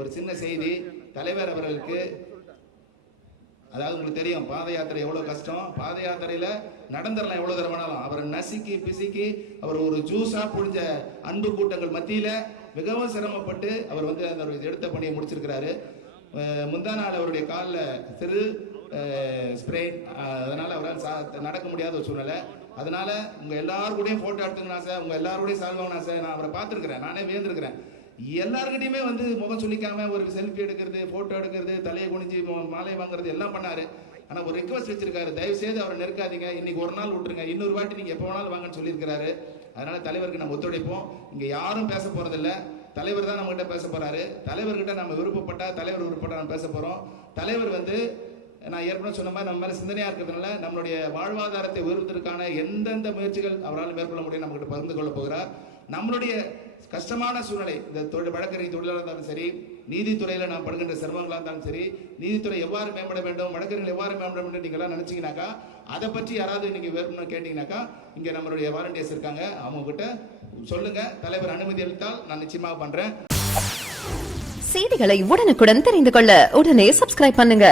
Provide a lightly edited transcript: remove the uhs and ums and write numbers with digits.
ஒரு சின்ன செய்தி, தலைவர் அவர்களுக்கு, அதாவது உங்களுக்கு தெரியும் பாத யாத்திரை எவ்வளவு கஷ்டம். பாத யாத்திரையில நடந்துடலாம் எவ்வளவு தூரம் வேணாலும். அவர் நசுக்கி பிசுக்கி அவர் ஒரு ஜூஸா புழிஞ்ச அன்பு கூட்டங்கள் மத்தியில மிகவும் சிரமப்பட்டு அவர் வந்து அந்த எடுத்த பணியை முடிச்சிருக்கிறாரு. முந்தா நாள் அவருடைய காலில் சிறு ஸ்ப்ரெயின், அதனால அவரால் நடக்க முடியாத ஒரு சூழ்நிலை. அதனால உங்க எல்லாருக்கூடையும் போட்டோ எடுத்துக்கணும் ஆசை, உங்க எல்லாருடையும் சால்வாங்கன்னு ஆசை. நான் அவரை பார்த்துருக்கிறேன், நானே வியந்திருக்கிறேன். எல்லாருக்கிட்டையுமே வந்து முகம் சொல்லிக்காம ஒரு செல்ஃபி எடுக்கிறது, போட்டோ எடுக்கிறது, தலையை குனிஞ்சு மாலை வாங்குறது எல்லாம் பண்ணாரு. ஆனா ஒரு ரெக்வஸ்ட் வச்சிருக்காரு, தயவு செய்து அவரை நெருக்காதீங்க, இன்னைக்கு ஒரு நாள் விட்டுருங்க, இன்னொரு வாட்டி நீங்க எப்போ வேணாலும் வாங்கன்னு சொல்லியிருக்கிறாரு. அதனால தலைவருக்கு நம்ம ஒத்துழைப்போம். இங்க யாரும் பேச போறதில்ல, தலைவர் தான் நம்ம கிட்ட பேச போறாரு. தலைவர்கிட்ட நம்ம விருப்பப்பட்டா, தலைவர் விருப்பப்பட்டா நம்ம பேச போறோம். தலைவர் வந்து நான் ஏற்கனவே சொன்ன மாதிரி நம்ம மேல சிந்தனையா இருக்கிறதுனால நம்மளுடைய வாழ்வாதாரத்தை உயர்வதற்கான எந்தெந்த முயற்சிகள் அவரால் மேற்கொள்ள முடியும் நம்ம கிட்ட பகிர்ந்து கொள்ள போகிறார். நம்மளுடைய கஷ்டமான சூழ்நிலை, இந்த வழக்கறிஞர் தொழிலாளர் இருந்தாலும் சரி, நீதித்துறையில நாம் படுகின்ற சிரமங்களா இருந்தாலும் சரி, நீதித்துறை எவ்வாறு மேம்பட வேண்டும், வழக்கறிஞர்கள் எவ்வாறு மேம்பட வேண்டும் நீங்க எல்லாம் நினைச்சீங்கன்னாக்கா, அதை பற்றி யாராவது நீங்க வேணும்னு கேட்டீங்கன்னாக்கா, இங்க நம்மளுடைய வாலண்டியர்ஸ் இருக்காங்க, அவங்க கிட்ட சொல்லுங்க. தலைவர் அனுமதி அளித்தால் நான் நிச்சயமாக பண்றேன். செய்திகளை உடனுக்குடன் தெரிந்து கொள்ள உடனே சப்ஸ்கிரைப் பண்ணுங்க.